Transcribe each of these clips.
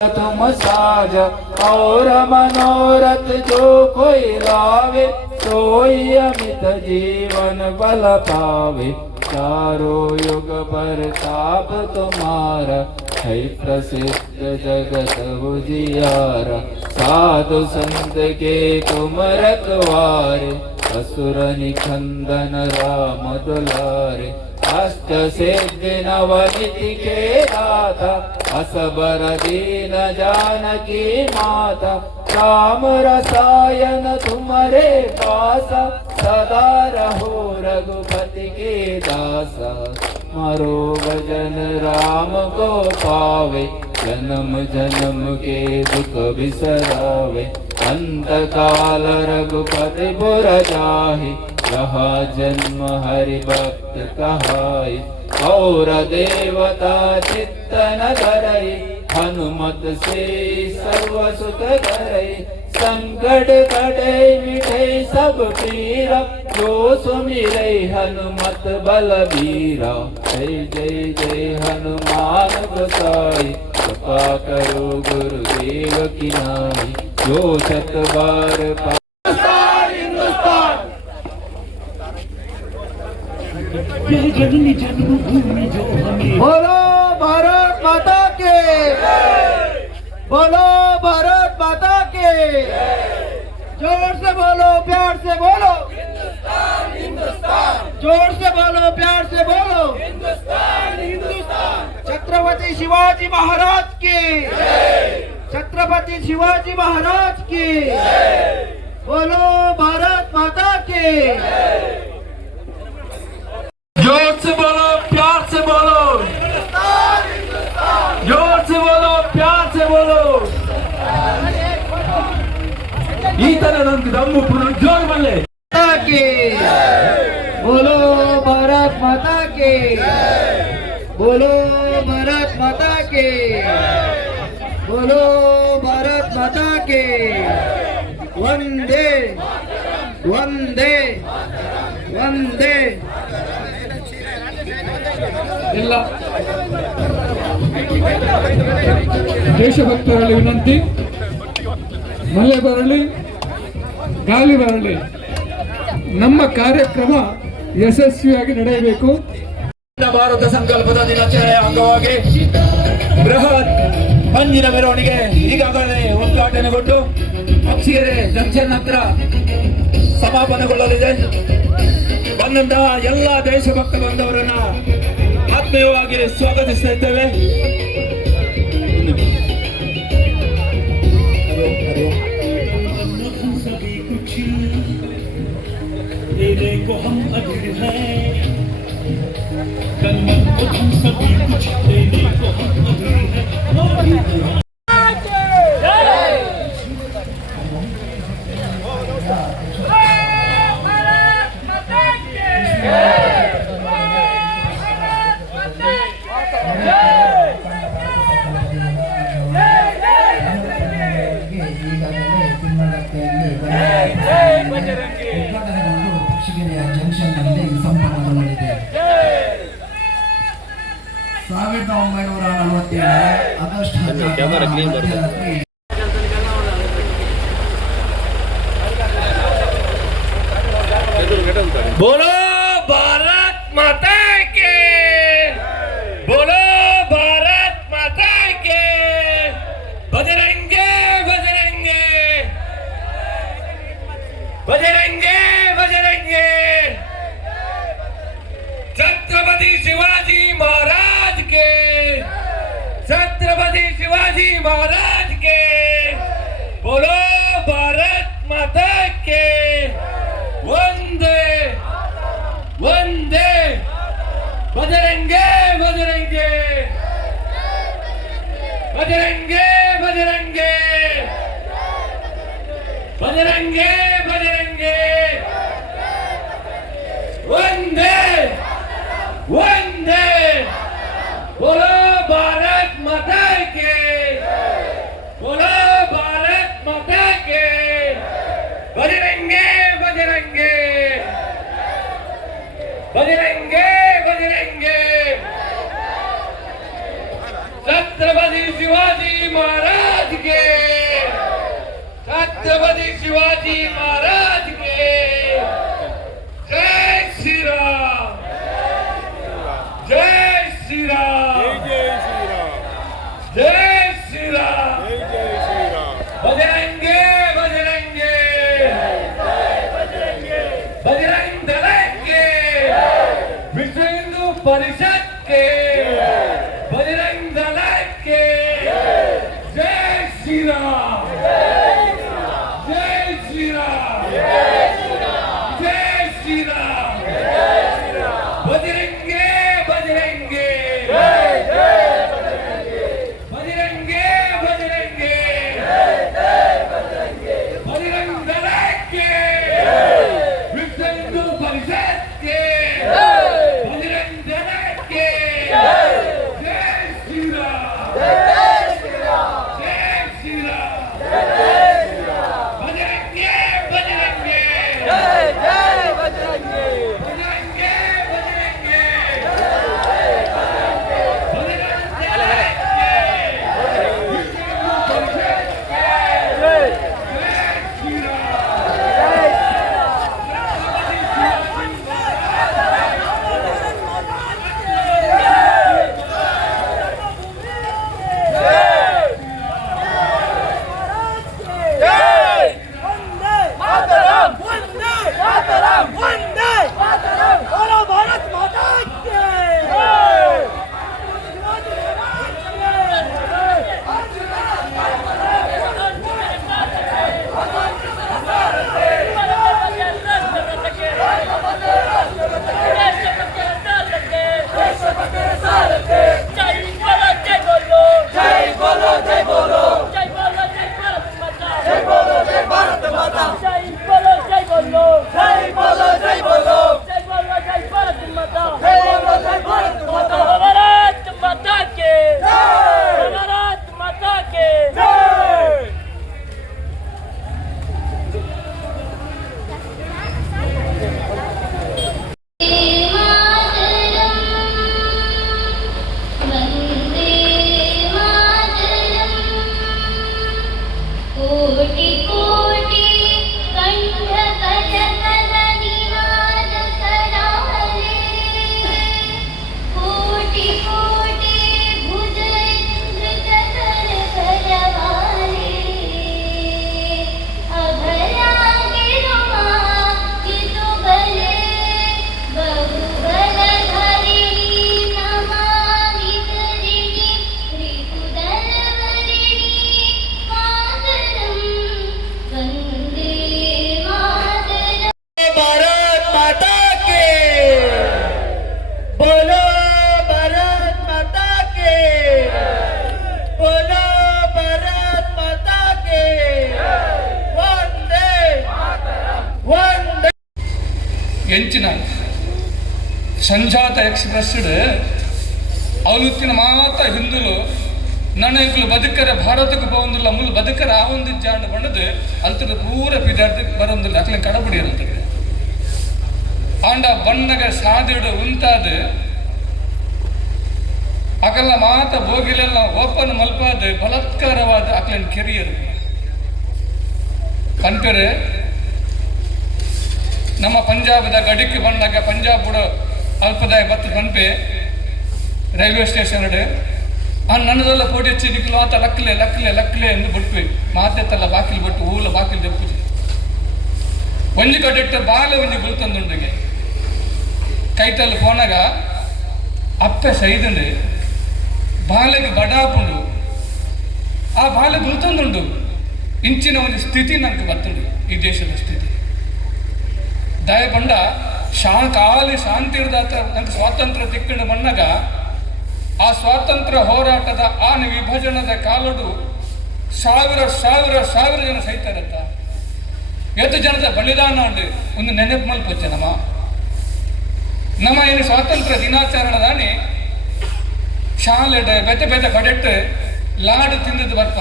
तुम साज और मनोरथ जो कोई लावे सोई अमित जीवन बल पावे। चारों युग प्रताप तुम्हारा है प्रसिद्ध जगत उजियारा। साधु संत के तुम रखवारे असुर निखंदन राम दुलारे। अष्ट सिद्धि नवनिधि के दाता असबर दीन जानकी माता। राम रसायन तुम्हारे पासा सदा रहो रघुपति के दासा। मारो भजन राम को पावे जन्म जन्म के दुख बिसरावे। अंत काल रघुपति पुर जाहि जहाँ जन्म हरि भक्त कहाई। और देवता चित्त न धरई हनुमत से सर्व सुख करई। संकट कटे मिटे सब पीरा जो सुमिरै हनुमत बलबीरा। जय जय जय हनुमान गोसाई कृपा करो गुरुदेव की नाई। जो शत बार बोलो भारत माता के, बोलो भारत माता के। जोर से बोलो प्यार से बोलो हिंदुस्तान हिंदुस्तान। जोर से बोलो प्यार से बोलो हिंदुस्तान हिंदुस्तान। छत्रपति शिवाजी महाराज की, छत्रपति शिवाजी महाराज की। बोलो भारत माता के। जोर से बोलो प्यार से बोलो जोर से बोलो प्यार से बोलो। ಈ ತರ ನಮ್ಗೆ ದಮ್ಮು ಪುನಃ ಜೋರ್ ಬಲ್ಲೆ के। बोलो भारत माता के, बोलो भारत माता के, बोलो भारत माता के। वंदे वंदे वंदे। ಎಲ್ಲ ದೇಶಭಕ್ತರಲ್ಲಿ ವಿನಂತಿ, ಮಳೆ ಬರಲಿ ಗಾಳಿ ಬರಲಿ ನಮ್ಮ ಕಾರ್ಯಕ್ರಮ ಯಶಸ್ವಿಯಾಗಿ ನಡೆಯಬೇಕು. ಭಾರತ ಸಂಕಲ್ಪದ ದಿನಾಚರಣೆಯ ಅಂಗವಾಗಿ ಬೃಹತ್ ಮಂಜಿನ ಮೆರವಣಿಗೆ ಈಗಾಗಲೇ ಉದ್ಘಾಟನೆಗೊಂಡು ಅಕ್ಷಿಗೆರೆ ಜಂಕ್ಷನ್ ಹತ್ರ ಸಮಾಪನೆಗೊಳ್ಳಲಿದೆ. ಬಂದಂತಹ ಎಲ್ಲ ದೇಶಭಕ್ತ ಬಂದವರನ್ನ ಆತ್ಮೀಯವಾಗಿ ಸ್ವಾಗತಿಸ್ತಾ ಇದ್ದೇವೆ. देने को हम अधीर हैं, कलम को हम सभी कुछ देने को हम अधीर हैं। ಅಕ್ಷಿಗೆರೆಯ ಜಂಕ್ಷನ್ನಲ್ಲಿ ಸಂಪನ್ನಗೊಳ್ಳಲಿದೆ. 1947 ಆಗಸ್ಟ್ 10 बोलो भारत माता के, बोलो भारत माता के। बजरंगे बजरंगे बजरंगे बजरंगे। छत्रपति शिवाजी महाराज के, छत्रपति शिवाजी महाराज के। बोलो भारत माता के। वंदे वंदे बजरंगे बजरंगे बजरंगे बजरंगे बजरंगे बजरंगे। वंदे वंदे। बोलो भारत माता के, बोलो भारत माता के। बजरंगे बजरंगे बजरंगे बजरंगे। छत्रपति शिवाजी महाराज छत्रपति शिवाजी महाराज के जय श्री राम, जय श्री राम, जय श्री राम, बजरंगे बजरंगे बजरंग दल के, विश्व हिंदू परिषद के बजरंग दल के जय श्री राम, जय श्री राम, जय श्री राम, बजरंगे बजरंगे बजरंगे बजरंगे बजरंग दल के, विश्व हिंदू परिषद के बजरंग दल के जय श्री राम, जय श्री राम, बजरंगे बजरंगे बजरंगे बजरंगे बजरंग दल के, विश्व हिंदू परिषद के जय श्री राम। कोटि कोटि कंठ कलकल निनाद कराले, कोटि कोटि भुज इंद्र चकर करवाले, अभया गिरुमा कितु बले, बहुबल धरिणी नमामि तरिणी, त्रिपुदल वरिणी मातरम, वंदे मातरम। भारत माता के बोलो, भारत माता के बोलो, भारत माता के वंदे वंदे। ಎಂಚಿನ ಸಂಜಾತ ಎಕ್ಸ್ಪ್ರೆಸ್ ಅವಲುತ್ತಿನ ಮಾತ ಹಿಂದುಲು ನನಗಳು ಬದುಕರ ಭಾರತಕ್ಕೆ ಬಂದಿಲ್ಲ ಮುಲ್ ಬದುಕರ ಆ ಒಂದು ಜಾಂಡ ಬಣ್ಣದು ಅಂತದ ಪೂರ ವಿದ್ಯಾರ್ಥಿ ಬರೋದಿಲ್ಲ ಅಕ್ಲ ಕಡಪಡಿ ಇರುತ್ತದೆ ಆಂಡ ಬಣ್ಣಗ ಸಾದಿಡು ಉಂಟಾದ ಅಕಲ್ಲ ಮಾತ ಬೋಗಿಲೆಲ್ಲ ಓಪನ್ ಮಲ್ಪಾದ ಬಲಾತ್ಕಾರವಾದ ಅಕ್ಲನ್ ಕೆರಿಯರ್ ಕನ್ಪೆರೆ ನಮ್ಮ ಪಂಜಾಬದ ಗಡಿಗೆ ಬಂದಾಗ ಪಂಜಾಬ್ ಬುಡ ಅಲ್ಪದಾಯ ಬತ್ತು ಕನ್ಪೆ ರೈಲ್ವೆ ಸ್ಟೇಷನ್ ನನ್ನದೆಲ್ಲ ಪೋಟಿ ಚಿಡಿಕಲು ಆತ ಲಕ್ಲೆ ಲಕ್ಲೆ ಲಕ್ಲೆ ಎಂದು ಬಿಟ್ವಿ ಮಾತೆತ್ತಲ್ಲ ಬಾಕಿಲು ಬಿಟ್ಟು ಊಲ ಬಾಕಿಲು ದೆಪ್ಪು ಒಂಜಿ ಕಡೆಕ್ಟರ್ ಬಾಲೆ ಒಂಜಿ ಬೀಳ್ತಂದುಂಡಿಗೆ ಕೈತಲ್ಲಿ ಪೋನಾಗ ಅಪ್ಪೆ ಸೈದಂಡು ಬಾಲೆಗೆ ಬಡಾಪುಂಡು ಆ ಬಾಲೆ ಬೀಳ್ತಂದುಂಡು ಇಂಚಿನ ಒಂದು ಸ್ಥಿತಿ ನಂಗೆ ಬರ್ತುಂಡು ಈ ದೇಶದ ಸ್ಥಿತಿ ದಯಪಂಡ ಕಾಲಿ ಶಾಂತಿ ಇರ್ದಾತ ನಂಗೆ ಸ್ವಾತಂತ್ರ್ಯ ತಿಕ್ಕೊಂಡು ಬಂದಾಗ ಆ ಸ್ವಾತಂತ್ರ್ಯ ಹೋರಾಟದ ಆ ವಿಭಜನದ ಕಾಲಡು ಸಾವಿರ ಸಾವಿರ ಸಾವಿರ ಜನ ಸೈತಾರತ್ತ ಎಷ್ಟು ಜನದ ಬಲಿದಾನ ಉಂಡು ಒಂದು ನೆನಪು ಮಲ್ಪಚ್ಚ ನಮ್ಮ ಏನು ಸ್ವಾತಂತ್ರ್ಯ ದಿನಾಚರಣೆದಾನಿ ಶಾಲೆ ಬೆತೆ ಬೆತೆ ಕಡೆಟ್ಟು ಲಾಡು ತಿಂದದ್ದು ಬರ್ಪ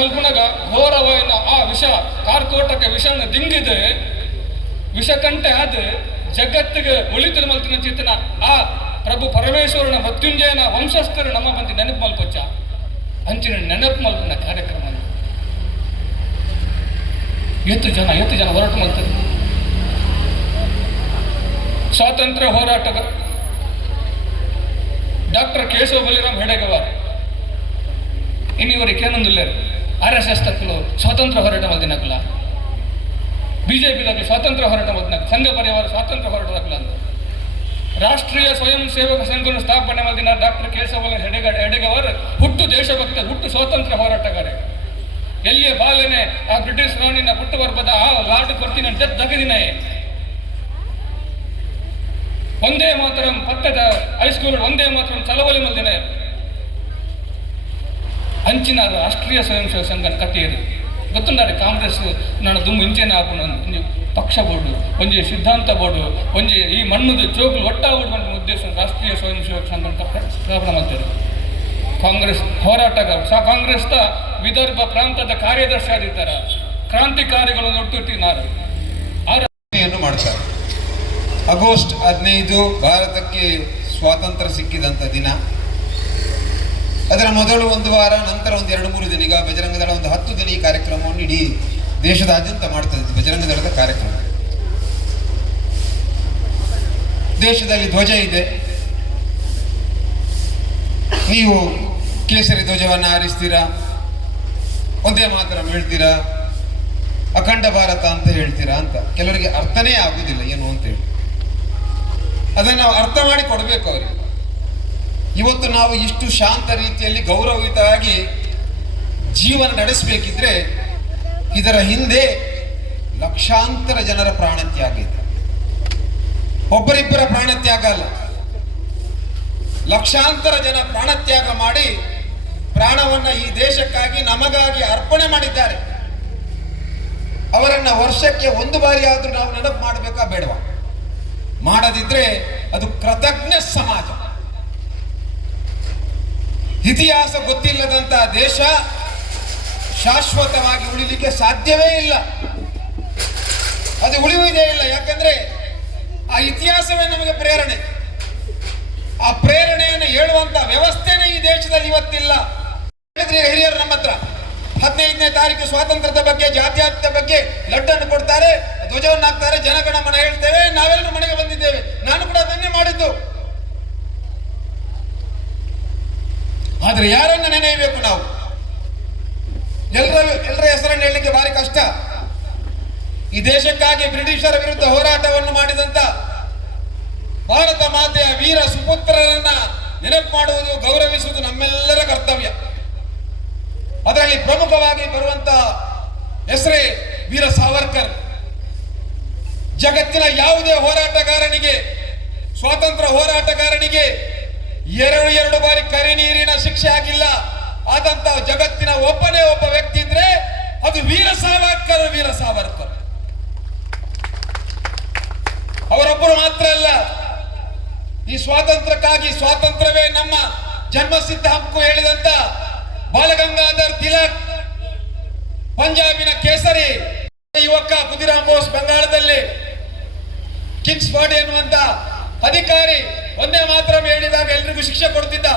ಮಲ್ಪುನಾಗ ಘೋರವಾಯಿನ ಆ ವಿಷ ಕಾರ್ಕೋಟಕ ವಿಷನ ದಿಂಗಿದು ವಿಷಕಂಠೆ ಆದ ಜಗತ್ತಿಗೆ ಉಳಿತನ ಮಲ್ತಿನ ಚಿತ್ತನ ಆ ಪ್ರಭು ಪರಮೇಶ್ವರನ ಮೃತ್ಯುಂಜಯನ ವಂಶಸ್ಥರು ನಮ್ಮ ಬಂದು ನೆನಪು ಮಲ್ಪಚ್ಚ ಅಂಚಿನ ನೆನಪು ಮಲ್ಪನ ಕಾರ್ಯಕ್ರಮ ಎಷ್ಟು ಜನ ಹೋರಾಟ ಮಾಡ್ತಾರೆ. ಸ್ವಾತಂತ್ರ್ಯ ಹೋರಾಟದ ಡಾಕ್ಟರ್ ಕೇಶವ ಬಲಿರಾಮ್ ಹೆಡಗವಾರ್ ಇನ್ನಿವರಿಗೆ ಏನೊಂದಿಲ್ಲ RSS ತಕ್ಕಲು ಸ್ವಾತಂತ್ರ್ಯ ಹೋರಾಟ ಮಲ್ದಿನಕಲ, BJP ಸ್ವಾತಂತ್ರ್ಯ ಹೋರಾಟ ಮಲ್ದಿನ, ಸಂಘ ಪರಿವಾರ ಸ್ವಾತಂತ್ರ್ಯ ಹೋರಾಟ ಹಾಕಲ ಅಂತ ರಾಷ್ಟ್ರೀಯ ಸ್ವಯಂ ಸೇವಕ ಸಂಘವನ್ನು ಸ್ಥಾಪನೆ ಮಾಡಿದ ಡಾಕ್ಟರ್ ಕೇಶವ ಹೆಡಗವಾರ್ ಹುಟ್ಟು ದೇಶಭಕ್ತ, ಹುಟ್ಟು ಸ್ವಾತಂತ್ರ್ಯ ಹೋರಾಟಗಾರ. ಎಲ್ಲಿಯ ಬಾಲನೆ ಆ ಬ್ರಿಟಿಷ್ ರಾಣಿನ ಹುಟ್ಟು ಬರ್ಬದ ಆ ಲಾಡು ಕೊಡ್ತೀನಿ ಅಂತ ದಗದಿನೇ ಒಂದೇ ಮಾತರಂ ಪಕ್ಕದ ಹೈಸ್ಕೂಲ್ ಒಂದೇ ಮಾತರಂ ಚಳವಳಿ ಮಲ್ದಿನ ಅಂಚಿನ ರಾಷ್ಟ್ರೀಯ ಸ್ವಯಂ ಸೇವಕ ಸಂಘ ಕಟ್ಟಿಯರು ಗೊತ್ತುಂಟಾರೆ. ಕಾಂಗ್ರೆಸ್ ನಾನು ದುಂಬು ಇಂಚೆನ ಹಾಕೋಣ ಒಂಜಿ ಪಕ್ಷ ಬೋರ್ಡು, ಒಂಜಿ ಸಿದ್ಧಾಂತ ಬೋರ್ಡು, ಒಂಜಿ ಈ ಮಣ್ಣದ ಚೋಕುಲು ಒಟ್ಟಾಗುಡು ಅಂತ ಉದ್ದೇಶ ರಾಷ್ಟ್ರೀಯ ಸ್ವಯಂ ಸೇವಕ ಸಂಘ ಸ್ಥಾಪನೆ ಮಾಡ್ತಾರೆ. ಕಾಂಗ್ರೆಸ್ ಹೋರಾಟಗಾರ ಕಾಂಗ್ರೆಸ್ನ ವಿದರ್ಭ ಪ್ರಾಂತದ ಕಾರ್ಯದರ್ಶಿ ಆಗಿರ್ತಾರ, ಕ್ರಾಂತಿಕಾರಿಗಳನ್ನು ಒಟ್ಟುಟ್ಟಿನಾರು ಮಾಡ್ತಾರೆ. ಆಗಸ್ಟ್ 15 ಭಾರತಕ್ಕೆ ಸ್ವಾತಂತ್ರ್ಯ ಸಿಕ್ಕಿದಂಥ ದಿನ. ಅದರ ಮೊದಲು ಒಂದು ವಾರ, ನಂತರ ಒಂದು 2-3 ದಿನ. ಈಗ ಬಜರಂಗ ದಳ ಒಂದು 10 ದಿನ ಈ ಕಾರ್ಯಕ್ರಮವನ್ನು ಇಡೀ ದೇಶದಾದ್ಯಂತ ಮಾಡ್ತದೆ. ಬಜರಂಗ ದಳದ ಕಾರ್ಯಕ್ರಮ. ದೇಶದಲ್ಲಿ ಧ್ವಜ ಇದೆ, ನೀವು ಕೇಸರಿ ಧ್ವಜವನ್ನು ಹಾರಿಸ್ತೀರಾ, ಒಂದೇ ಮಾತ್ರ ಹೇಳ್ತೀರಾ, ಅಖಂಡ ಭಾರತ ಅಂತ ಹೇಳ್ತೀರಾ ಅಂತ ಕೆಲವರಿಗೆ ಅರ್ಥನೇ ಆಗುದಿಲ್ಲ ಏನು ಅಂತ ಹೇಳಿ. ಅದನ್ನು ನಾವು ಅರ್ಥ ಮಾಡಿ ಕೊಡಬೇಕು ಅವರಿಗೆ. ಇವತ್ತು ನಾವು ಇಷ್ಟು ಶಾಂತ ರೀತಿಯಲ್ಲಿ ಗೌರವಯುತವಾಗಿ ಜೀವನ ನಡೆಸಬೇಕಿದ್ರೆ ಇದರ ಹಿಂದೆ ಲಕ್ಷಾಂತರ ಜನರ ಪ್ರಾಣತ್ಯಾಗ ಇದೆ. ಒಬ್ಬರಿಬ್ಬರ ಪ್ರಾಣತ್ಯಾಗ ಅಲ್ಲ, ಲಕ್ಷಾಂತರ ಜನ ಪ್ರಾಣತ್ಯಾಗ ಮಾಡಿ ಪ್ರಾಣವನ್ನ ಈ ದೇಶಕ್ಕಾಗಿ ನಮಗಾಗಿ ಅರ್ಪಣೆ ಮಾಡಿದ್ದಾರೆ. ಅವರನ್ನ ವರ್ಷಕ್ಕೆ 1 ಬಾರಿ ಆದ್ರೂ ನಾವು ನೆನಪು ಮಾಡಬೇಕಾ ಬೇಡವಾ? ಮಾಡದಿದ್ರೆ ಅದು ಕೃತಜ್ಞ ಸಮಾಜ. ಇತಿಹಾಸ ಗೊತ್ತಿಲ್ಲದಂತಹ ದೇಶ ಶಾಶ್ವತವಾಗಿ ಉಳಿಲಿಕ್ಕೆ ಸಾಧ್ಯವೇ ಇಲ್ಲ. ಅದು ಉಳಿಯುವುದೇ ಇಲ್ಲ. ಯಾಕಂದ್ರೆ ಆ ಇತಿಹಾಸವೇ ನಮಗೆ ಪ್ರೇರಣೆ. ಆ ಪ್ರೇರಣೆಯನ್ನು ಹೇಳುವಂತ ವ್ಯವಸ್ಥೆನೇ ಈ ದೇಶದಲ್ಲಿ ಇವತ್ತಿಲ್ಲ. ಹಿರಿಯರು ನಮ್ಮ ಹತ್ರ 15ನೇ ತಾರೀಕು ಸ್ವಾತಂತ್ರ್ಯದ ಬಗ್ಗೆ, ಜಾತ್ಯತೀತತೆ ಬಗ್ಗೆ ಲಡ್ಡನ್ನು ಕೊಡ್ತಾರೆ, ಧ್ವಜವನ್ನು ಹಾಕ್ತಾರೆ, ಜನಗಣಮನ ಹೇಳ್ತೇವೆ, ನಾವೆಲ್ಲರೂ ಮನೆಗೆ ಬಂದಿದ್ದೇವೆ. ನಾನು ಕೂಡ ಅದನ್ನೇ ಮಾಡಿದ್ದು. ಆದ್ರೆ ಯಾರನ್ನ ನೆನೆಯಬೇಕು ನಾವು? ಎಲ್ಲರ ಹೆಸರನ್ನು ಹೇಳಲಿಕ್ಕೆ ಭಾರಿ ಕಷ್ಟ. ಈ ದೇಶಕ್ಕಾಗಿ ಬ್ರಿಟಿಷರ ವಿರುದ್ಧ ಹೋರಾಟವನ್ನು ಮಾಡಿದಂತ ಭಾರತ ಮಾತೆಯ ವೀರ ಸುಪುತ್ರರನ್ನ ನೆನಪು ಮಾಡುವುದು, ಗೌರವಿಸುವುದು ನಮ್ಮೆಲ್ಲರ ಕರ್ತವ್ಯ. ಅದರಲ್ಲಿ ಪ್ರಮುಖವಾಗಿ ಬರುವಂತ ಹೆಸರೇ ವೀರ ಸಾವರ್ಕರ್. ಜಗತ್ತಿನ ಯಾವುದೇ ಹೋರಾಟಗಾರನಿಗೆ, ಸ್ವಾತಂತ್ರ್ಯ ಹೋರಾಟಗಾರನಿಗೆ 2 ಬಾರಿ ಕರಿ ನೀರಿನ ಶಿಕ್ಷೆ ಆಗಿಲ್ಲ ಆದಂತ ಜಗತ್ತಿನ ಒಬ್ಬನೇ ಒಬ್ಬ ವ್ಯಕ್ತಿ ಇದ್ರೆ ಅದು ವೀರ ಸಾವರ್ಕರ್. ವೀರ ಸಾವರ್ಕರ್ ಅವರೊಬ್ಬರು ಮಾತ್ರ ಅಲ್ಲ. ಈ ಸ್ವಾತಂತ್ರ್ಯಕ್ಕಾಗಿ, ಸ್ವಾತಂತ್ರ್ಯವೇ ನಮ್ಮ ಜನ್ಮಸಿದ್ಧ ಹಕ್ಕು ಹೇಳಿದಂತ ಬಾಲಗಂಗಾಧರ್ ತಿಲಕ್, ಪಂಜಾಬಿನ ಕೇಸರಿ ಯುವಕ ಖುದಿರಾಮ್ ಬೋಸ್, ಬಂಗಾಳದಲ್ಲಿ ಕಿಂಗ್ಸ್ ಬಾಡಿ ಎನ್ನುವಂತ ಅಧಿಕಾರಿ ಒಂದೇ ಮಾತ್ರ ಹೇಳಿದಾಗ ಎಲ್ರಿಗೂ ಶಿಕ್ಷೆ ಕೊಡ್ತಿದ್ದ.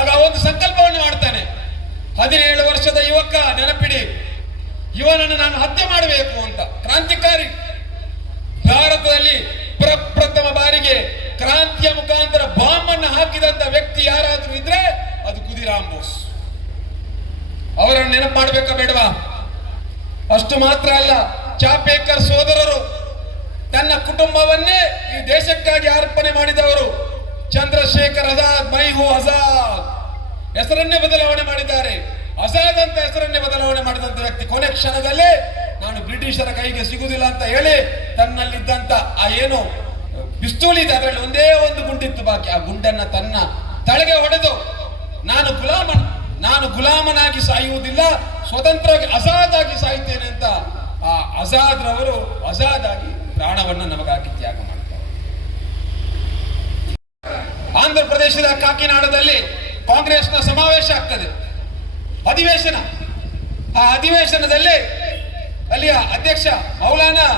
ಆಗ ಒಂದು ಸಂಕಲ್ಪವನ್ನು ಮಾಡ್ತಾನೆ, 17 ವರ್ಷದ ಯುವಕ, ನೆನಪಿಡಿ, ಇವನನ್ನು ನಾನು ಹತ್ಯೆ ಮಾಡಬೇಕು ಅಂತ. ಕ್ರಾಂತಿಕಾರಿ. ಭಾರತದಲ್ಲಿ ಪ್ರಪ್ರಥಮ ಬಾರಿಗೆ ಕ್ರಾಂತಿಯ ಮುಖಾಂತರ ಬಾಂಬ್ ಅನ್ನು ಹಾಕಿದಂತ ವ್ಯಕ್ತಿ ಯಾರಾದ್ರೂ ಇದ್ರೆ ಅದು ಖುದಿರಾಮ್ ಬೋಸ್. ಅವರನ್ನು ನೆನಪು ಮಾಡಬೇಕಾ ಬೇಡವಾ? ಅಷ್ಟು ಮಾತ್ರ ಅಲ್ಲ, ಚಾಪೇಕರ್ ಸೋದರರು ತನ್ನ ಕುಟುಂಬವನ್ನೇ ಈ ದೇಶಕ್ಕಾಗಿ ಅರ್ಪಣೆ ಮಾಡಿದವರು. ಚಂದ್ರಶೇಖರ್ ಆಜಾದ್, ಮೈ ಹೂ ಆಜಾದ್ ಹೆಸರನ್ನೇ ಬದಲಾವಣೆ ಮಾಡಿದ್ದಾರೆ. ಆಜಾದ್ ಅಂತ ಹೆಸರನ್ನೇ ಬದಲಾವಣೆ ಮಾಡಿದಂತ ವ್ಯಕ್ತಿ ಕೊನೆ ಕ್ಷಣದಲ್ಲೇ ನಾನು ಬ್ರಿಟಿಷರ ಕೈಗೆ ಸಿಗುದಿಲ್ಲ ಅಂತ ಹೇಳಿ ತನ್ನಲ್ಲಿದ್ದಂತ ಆ ಏನು ಪಿಸ್ತೂಲ್ ಇದೆ, ಅದರಲ್ಲಿ ಒಂದೇ ಒಂದು ಗುಂಡಿತ್ತು ಬಾಕಿ. ಆ ಗುಂಡನ್ನ ತನ್ನ ತಲೆಗೆ ಹೊಡೆದು ನಾನು ಗುಲಾಮನಾಗಿ ಸಾಯುವುದಿಲ್ಲ, ಸ್ವತಂತ್ರವಾಗಿ ಆಜಾದ್ ಆಗಿ ಸಾಯುತ್ತೇನೆ ಅಂತ ಆ ಆಜಾದ್ ರವರು ಆಜಾದ್ ಆಗಿ ಪ್ರಾಣವನ್ನು ನಮಗಾಗಿ ತ್ಯಾಗ ಮಾಡ್ತಾರೆ. ಆಂಧ್ರ ಪ್ರದೇಶದ ಕಾಕಿನಾಡದಲ್ಲಿ ಕಾಂಗ್ರೆಸ್ನ ಸಮಾವೇಶ ಆಗ್ತದೆ, ಅಧಿವೇಶನ. ಆ ಅಧಿವೇಶನದಲ್ಲಿ ಅಲ್ಲಿಯ ಅಧ್ಯಕ್ಷ ಮೌಲಾನಾ,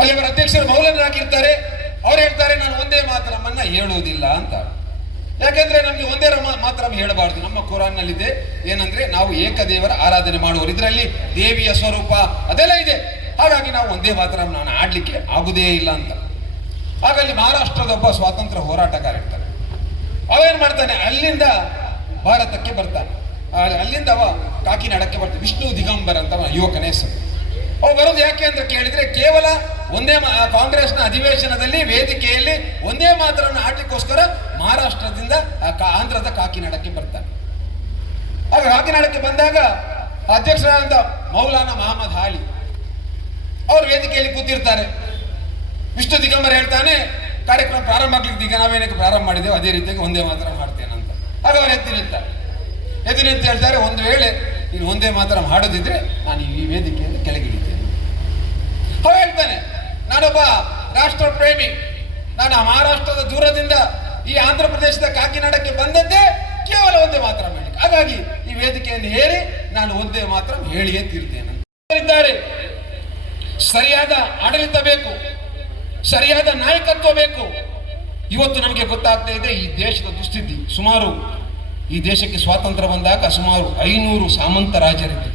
ಅಲ್ಲಿ ಅವರ ಅಧ್ಯಕ್ಷರು ಮೌಲಾನರಾಗಿರ್ತಾರೆ. ಅವ್ರು ಹೇಳ್ತಾರೆ, ನಾನು ಒಂದೇ ಮಾತರಮ್ಮನ್ನ ಹೇಳುವುದಿಲ್ಲ ಅಂತ. ಯಾಕೆಂದ್ರೆ ನಮ್ಗೆ ಒಂದೇ ಮಾತರಮ್ಮ ಹೇಳಬಾರ್ದು, ನಮ್ಮ ನಮ್ಮ ಕುರಾನ್ನಲ್ಲಿದೆ. ಏನಂದ್ರೆ ನಾವು ಏಕದೇವರ ಆರಾಧನೆ ಮಾಡುವರು, ಇದರಲ್ಲಿ ದೇವಿಯ ಸ್ವರೂಪ ಅದೆಲ್ಲ ಇದೆ. ಹಾಗಾಗಿ ನಾವು ಒಂದೇ ಮಾತ್ರ ನಾನು ಆಡ್ಲಿಕ್ಕೆ ಆಗುದೇ ಇಲ್ಲ ಅಂತ. ಆಗ ಅಲ್ಲಿ ಮಹಾರಾಷ್ಟ್ರದ ಒಬ್ಬ ಸ್ವಾತಂತ್ರ್ಯ ಹೋರಾಟಗಾರ ಇರ್ತಾನೆ. ಅವೇನ್ ಮಾಡ್ತಾನೆ, ಅಲ್ಲಿಂದ ಭಾರತಕ್ಕೆ ಬರ್ತಾನೆ. ಅಲ್ಲಿಂದ ಅವ ಕಾಕಿನಾಡಕ್ಕೆ ಬರ್ತಾನೆ. ವಿಷ್ಣು ದಿಗಂಬರ್ ಅಂತ ಯುವಕನ ಹೆಸರು. ಅವು ಬರೋದು ಯಾಕೆ ಅಂತ ಕೇಳಿದ್ರೆ, ಕೇವಲ ಒಂದೇ ಕಾಂಗ್ರೆಸ್ನ ಅಧಿವೇಶನದಲ್ಲಿ ವೇದಿಕೆಯಲ್ಲಿ ಒಂದೇ ಮಾತರನ್ನು ಆಡ್ಲಿಕ್ಕೋಸ್ಕರ ಮಹಾರಾಷ್ಟ್ರದಿಂದ ಆಂಧ್ರದ ಕಾಕಿನಾಡಕ್ಕೆ ಬರ್ತಾನೆ. ಆಗ ಕಾಕಿನಾಡಕ್ಕೆ ಬಂದಾಗ ಅಧ್ಯಕ್ಷರಾದಂಥ ಮೌಲಾನಾ ಮಹಮ್ಮದ್ ಹಾಲಿ ಅವರು ವೇದಿಕೆಯಲ್ಲಿ ಕೂತಿರ್ತಾರೆ. ವಿಷ್ಣು ದಿಗಂಬರ್ ಹೇಳ್ತಾನೆ, ಕಾರ್ಯಕ್ರಮ ಪ್ರಾರಂಭ ಆಗ್ಲಿಕ್ಕೆ ಈಗ ನಾವೇನಕ್ಕೆ ಪ್ರಾರಂಭ ಮಾಡಿದ್ದೇವೆ ಅದೇ ರೀತಿಯಾಗಿ ಒಂದೇ ಮಾತ್ರ ಮಾಡ್ತೇನೆ ಅಂತ. ಆಗ ಅವರು ಎದ್ದು ನಿಂತು ಹೇಳ್ತಾರೆ, ಒಂದು ವೇಳೆ ನೀನು ಒಂದೇ ಮಾತ್ರ ಮಾಡೋದಿದ್ರೆ ನಾನು ಈ ವೇದಿಕೆಯಲ್ಲಿ ಕೆಳಗಿಳಿದ್ದೇನೆ. ಅವ ಹೇಳ್ತಾನೆ, ನಾನೊಬ್ಬ ರಾಷ್ಟ್ರ ಪ್ರೇಮಿ, ನಾನು ಮಹಾರಾಷ್ಟ್ರದ ದೂರದಿಂದ ಈ ಆಂಧ್ರ ಪ್ರದೇಶದ ಕಾಕಿನಾಡಕ್ಕೆ ಬಂದದ್ದೇ ಕೇವಲ ಒಂದೇ ಮಾತ್ರ ಮಾಡಲಿಕ್ಕೆ. ಹಾಗಾಗಿ ಈ ವೇದಿಕೆಯನ್ನು ಹೇಳಿ ನಾನು ಒಂದೇ ಮಾತ್ರ ಹೇಳಿಯೇ ತೀರ್ತೇನೆ ಇದ್ದಾರೆ. ಸರಿಯಾದ ಆಡಳಿತ ಬೇಕು, ಸರಿಯಾದ ನಾಯಕತ್ವ ಬೇಕು. ಇವತ್ತು ನಮಗೆ ಗೊತ್ತಾಗ್ತಾ ಇದೆ ಈ ದೇಶದ ದುಸ್ಥಿತಿ. ಸುಮಾರು ಈ ದೇಶಕ್ಕೆ ಸ್ವಾತಂತ್ರ್ಯ ಬಂದಾಗ ಸುಮಾರು 500 ಸಾಮಂತ ರಾಜರಿದ್ದರು.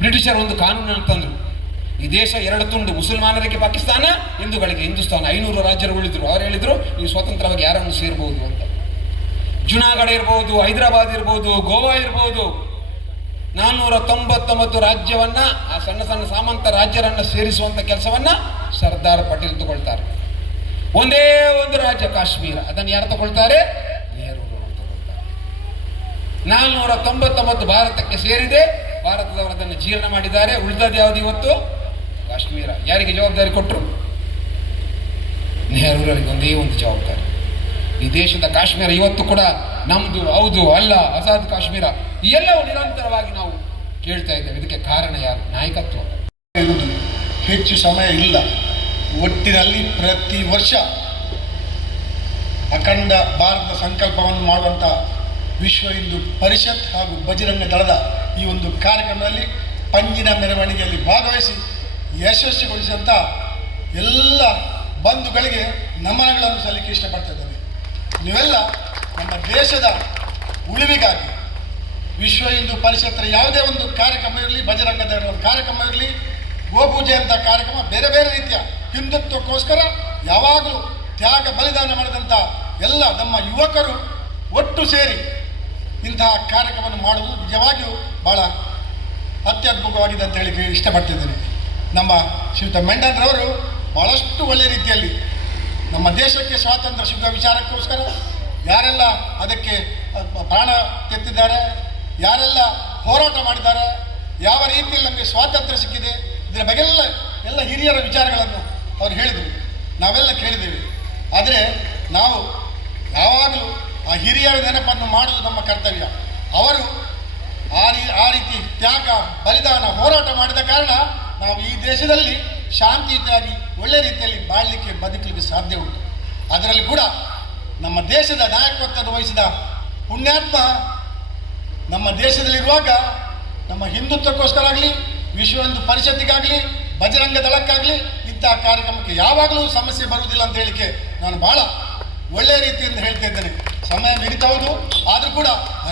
ಬ್ರಿಟಿಷರು ಒಂದು ಕಾನೂನನ್ನು ತಂದರು, ಈ ದೇಶ 2 ತುಂಡು, ಮುಸಲ್ಮಾನರಿಗೆ ಪಾಕಿಸ್ತಾನ, ಹಿಂದೂಗಳಿಗೆ ಹಿಂದೂಸ್ತಾನ. 500 ರಾಜ್ಯರು ಉಳಿದ್ರು. ಅವ್ರು ಹೇಳಿದ್ರು ಈ ಸ್ವತಂತ್ರವಾಗಿ ಯಾರನ್ನು ಸೇರ್ಬೋದು ಅಂತ. ಜುನಾಗಢ ಇರ್ಬೋದು, ಹೈದರಾಬಾದ್ ಇರ್ಬೋದು, ಗೋವಾ ಇರ್ಬೋದು, 499 ರಾಜ್ಯವನ್ನ ಆ ಸಣ್ಣ ಸಣ್ಣ ಸಾಮಂತ ರಾಜ್ಯರನ್ನ ಸೇರಿಸುವಂತ ಕೆಲಸವನ್ನ ಸರ್ದಾರ್ ಪಟೇಲ್ ತಗೊಳ್ತಾರೆ. ಒಂದೇ ಒಂದು ರಾಜ್ಯ ಕಾಶ್ಮೀರ, ಅದನ್ನು ಯಾರು ತಗೊಳ್ತಾರೆ? ನೆಹರೂರವರು ತಗೊಳ್ತಾರೆ. 499 ಭಾರತಕ್ಕೆ ಸೇರಿದೆ. ಭಾರತದವರು ಅದನ್ನು ಜೀರ್ಣ ಮಾಡಿದ್ದಾರೆ. ಉಳಿದದ್ದು ಯಾವುದು ಇವತ್ತು? ಕಾಶ್ಮೀರ. ಯಾರಿಗೆ ಜವಾಬ್ದಾರಿ ಕೊಟ್ಟರು? ನೆಹರೂರವರಿಗೆ ಒಂದೇ ಒಂದು ಜವಾಬ್ದಾರಿ. ಈ ದೇಶದ ಕಾಶ್ಮೀರ ಇವತ್ತು ಕೂಡ ನಮ್ದು, ಹೌದು ಅಲ್ಲ, ಆಜಾದ್ ಕಾಶ್ಮೀರ, ಈ ಎಲ್ಲವೂ ನಿರಂತರವಾಗಿ ನಾವು ಕೇಳ್ತಾ ಇದ್ದೇವೆ. ಇದಕ್ಕೆ ಕಾರಣ ಯಾರು? ನಾಯಕತ್ವ. ಹೆಚ್ಚು ಸಮಯ ಇಲ್ಲ. ಒಟ್ಟಿನಲ್ಲಿ ಪ್ರತಿ ವರ್ಷ ಅಖಂಡ ಭಾರತ ಸಂಕಲ್ಪವನ್ನು ಮಾಡುವಂಥ ವಿಶ್ವ ಹಿಂದೂ ಪರಿಷತ್ ಹಾಗೂ ಬಜರಂಗ ದಳದ ಈ ಒಂದು ಕಾರ್ಯಕ್ರಮದಲ್ಲಿ ಪಂಜಿನ ಮೆರವಣಿಗೆಯಲ್ಲಿ ಭಾಗವಹಿಸಿ ಯಶಸ್ವಿಗೊಳಿಸಿದಂಥ ಎಲ್ಲ ಬಂಧುಗಳಿಗೆ ನಮನಗಳನ್ನು ಸಲ್ಲಿಕೆ ಇಷ್ಟಪಡ್ತಾ ಇದ್ದೇನೆ. ನೀವೆಲ್ಲ ನಮ್ಮ ದೇಶದ ಉಳಿವಿಗಾಗಿ ವಿಶ್ವ ಹಿಂದೂ ಪರಿಷತ್ತರ ಯಾವುದೇ ಒಂದು ಕಾರ್ಯಕ್ರಮ ಇರಲಿ, ಬಜರಂಗ ದಳದ ಕಾರ್ಯಕ್ರಮ ಇರಲಿ, ಗೋಪೂಜೆ ಅಂತ ಕಾರ್ಯಕ್ರಮ, ಬೇರೆ ಬೇರೆ ರೀತಿಯ ಹಿಂದುತ್ವಕ್ಕೋಸ್ಕರ ಯಾವಾಗಲೂ ತ್ಯಾಗ ಬಲಿದಾನ ಮಾಡಿದಂಥ ಎಲ್ಲ ನಮ್ಮ ಯುವಕರು ಒಟ್ಟು ಸೇರಿ ಇಂತಹ ಕಾರ್ಯಕ್ರಮವನ್ನು ಮಾಡುವುದು ನಿಜವಾಗಿಯೂ ಭಾಳ ಅತ್ಯದ್ಭುತವಾಗಿದೆ ಅಂತ ಹೇಳಿ ಇಷ್ಟಪಡ್ತಿದ್ದೇನೆ. ನಮ್ಮ ಶ್ರೀಯುತ ಮೆಂಡನ್ರವರು ಭಾಳಷ್ಟು ಒಳ್ಳೆಯ ರೀತಿಯಲ್ಲಿ ನಮ್ಮ ದೇಶಕ್ಕೆ ಸ್ವಾತಂತ್ರ್ಯ ಸಿಗುವ ವಿಚಾರಕ್ಕೋಸ್ಕರ ಯಾರೆಲ್ಲ ಅದಕ್ಕೆ ಪ್ರಾಣ ತೆತ್ತಿದ್ದಾರೆ, ಯಾರೆಲ್ಲ ಹೋರಾಟ ಮಾಡಿದ್ದಾರೆ, ಯಾವ ರೀತಿಯಲ್ಲಿ ನಮಗೆ ಸ್ವಾತಂತ್ರ್ಯ ಸಿಕ್ಕಿದೆ, ಇದರ ಬಗ್ಗೆ ಎಲ್ಲ ಹಿರಿಯರ ವಿಚಾರಗಳನ್ನು ಅವರು ಹೇಳಿದರು, ನಾವೆಲ್ಲ ಕೇಳಿದ್ದೇವೆ. ಆದರೆ ನಾವು ಯಾವಾಗಲೂ ಆ ಹಿರಿಯರ ನೆನಪನ್ನು ಮಾಡುವುದು ನಮ್ಮ ಕರ್ತವ್ಯ. ಅವರು ಆ ರೀತಿ ತ್ಯಾಗ ಬಲಿದಾನ ಹೋರಾಟ ಮಾಡಿದ ಕಾರಣ ನಾವು ಈ ದೇಶದಲ್ಲಿ ಶಾಂತಿಯುತವಾಗಿ ಒಳ್ಳೆ ರೀತಿಯಲ್ಲಿ ಬಾಳಲಿಕ್ಕೆ ಬದುಕಲಿಕ್ಕೆ ಸಾಧ್ಯ ಉಂಟು. ಅದರಲ್ಲಿ ಕೂಡ ನಮ್ಮ ದೇಶದ ನಾಯಕತ್ವವನ್ನು ವಹಿಸಿದ ಪುಣ್ಯಾತ್ಮ ನಮ್ಮ ದೇಶದಲ್ಲಿರುವಾಗ ನಮ್ಮ ಹಿಂದುತ್ವಕ್ಕೋಸ್ಕರ ಆಗಲಿ, ವಿಶ್ವ ಹಿಂದೂ ಪರಿಷತ್ತಿಗಾಗಲಿ, ಬಜರಂಗ ದಳಕ್ಕಾಗಲಿ ಇಂತಹ ಕಾರ್ಯಕ್ರಮಕ್ಕೆ ಯಾವಾಗಲೂ ಸಮಸ್ಯೆ ಬರುವುದಿಲ್ಲ ಅಂತ ಹೇಳಿಕೆ ನಾನು ಭಾಳ ಒಳ್ಳೆಯ ರೀತಿಯಿಂದ ಹೇಳ್ತಾ ಇದ್ದೇನೆ. ಸಮಯ ಮೀರಿತವುದು, ಆದರೂ ಕೂಡ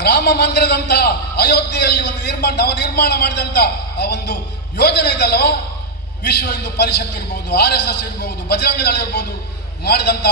ರಾಮ ಮಂದಿರದಂತಹ ಅಯೋಧ್ಯೆಯಲ್ಲಿ ಒಂದು ನವನಿರ್ಮಾಣ ಮಾಡಿದಂಥ ಆ ಒಂದು ಯೋಜನೆ ಇದಲ್ಲವ, ವಿಶ್ವ ಹಿಂದೂ ಪರಿಷತ್ ಇರ್ಬೋದು, RSS ಇರ್ಬೋದು, ಬಜರಂಗ ದಳ ಇರ್ಬೋದು ಮಾಡಿದಂಥ